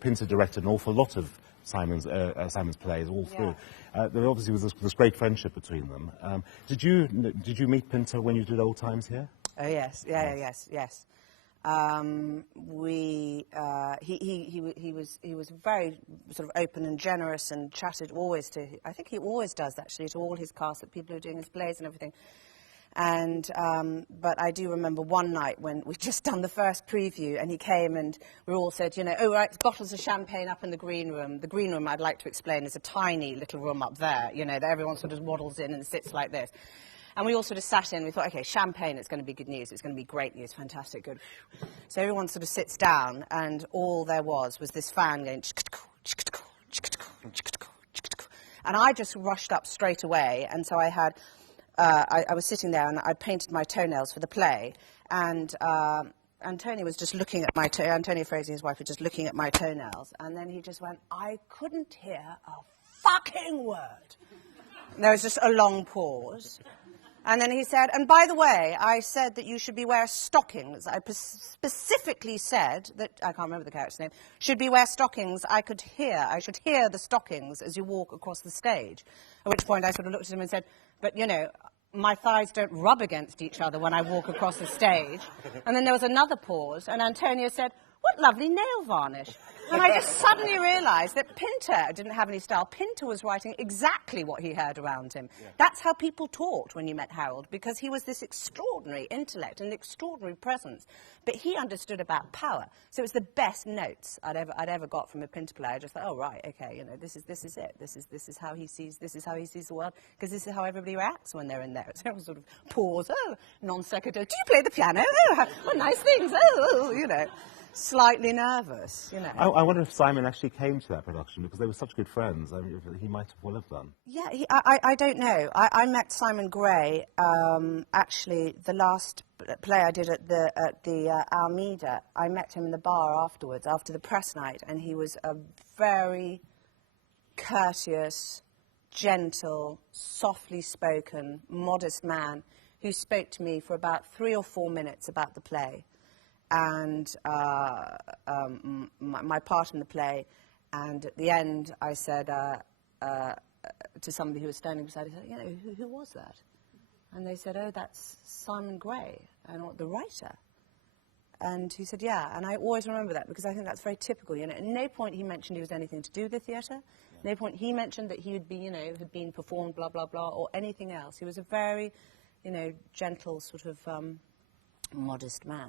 Pinter directed an awful lot of Simon's plays all through. There obviously was this great friendship between them. Did you meet Pinter when you did Old Times here? Oh yes, yes. He was very sort of open and generous and chatted always to. I think he always does actually to all his cast, that people who are doing his plays and everything. And but I do remember one night when we'd just done the first preview, and he came and we all said, you know, oh right, bottles of champagne up in the green room. The green room, I'd like to explain, is a tiny little room up there, you know, that everyone sort of waddles in and sits like this. And we all sort of sat in, we thought, okay, champagne, it's going to be good news, it's going to be great news, fantastic, good. So everyone sort of sits down, and all there was this fan going, and I just rushed up straight away, and so I had, I was sitting there and I'd painted my toenails for the play, and Antonio was just looking at my Antonio Fraser, his wife, was just looking at my toenails, and then he just went, I couldn't hear a fucking word. And there was just a long pause. And then he said, and by the way, I said that you should beware stockings. I specifically said that, I can't remember the character's name, should beware stockings. I should hear the stockings as you walk across the stage. At which point I sort of looked at him and said, but, you know, my thighs don't rub against each other when I walk across the stage. And then there was another pause, and Antonio said, what lovely nail varnish. And I just suddenly realised that Pinter didn't have any style. Pinter was writing exactly what he heard around him. Yeah. That's how people talked when you met Harold, because he was this extraordinary intellect and extraordinary presence. But he understood about power. So it was the best notes I'd ever got from a Pinter play. I just thought, oh right, okay, you know, this is it. This is how he sees the world, because this is how everybody reacts when they're in there. So it was sort of pause, oh, non sequitur. Do you play the piano? Oh, what nice things. Oh, you know. Slightly nervous, you know. I wonder if Simon actually came to that production, because they were such good friends. I mean, he might well have done. Yeah, I don't know. I met Simon Gray, actually, the last play I did at the Almeida. I met him in the bar afterwards, after the press night, and he was a very courteous, gentle, softly spoken, modest man who spoke to me for about 3 or 4 minutes about the play. And my part in the play, and at the end I said to somebody who was standing beside me, you know, who was that? And they said, oh, that's Simon Gray, and the writer. And he said, yeah, and I always remember that, because I think that's very typical, you know. At no point he mentioned he was anything to do with the theatre. At no point he mentioned that he would be, you know, had been performed, blah, blah, blah, or anything else. He was a very, you know, gentle, sort of modest man.